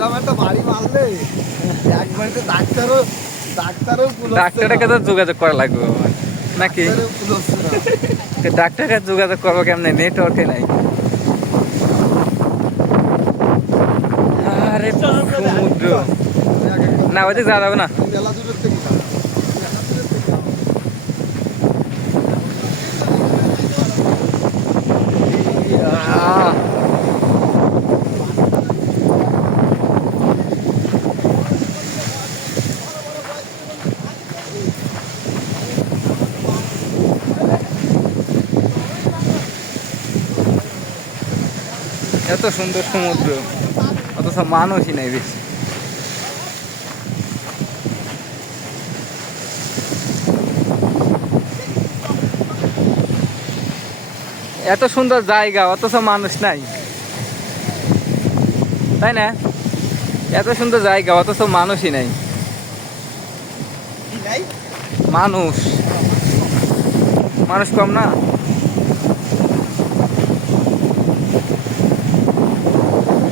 এরকম একটা বাড়ি মারলে একবারে ডাক্তারের কাছে যোগাযোগ করা লাগবে নাকি? ডাক্তারের কাছে যোগাযোগ করবো কেমনে? নেটওয়ার্কে নাই। আরে সমুদ্র না, ওইদিকে যাওয়া যাবে না। মেলা দূরের থেকে এত সুন্দর সমুদ্র, অথচ মানুষই নাই বেশি। এত সুন্দর জায়গা অথচ মানুষ নাই, তাই না? এত সুন্দর জায়গা অথচ মানুষই নাই। মানুষ মানুষ কম না?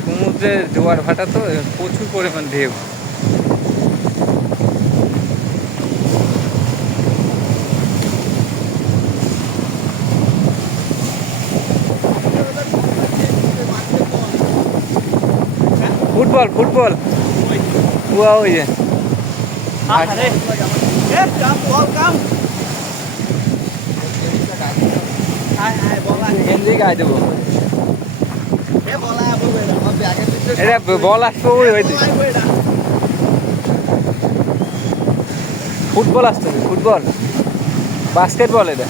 সমুদ্রের জোয়ার ভাটা তো প্রচুর পরিমাণ ঢেউ। ফুটবল ফুটবল ওই যে গেঞ্জি গায়ে দেবো। এটা বল আসবে ওই ফুটবল আসতেছে, ফুটবল বাস্কেটবল এটা।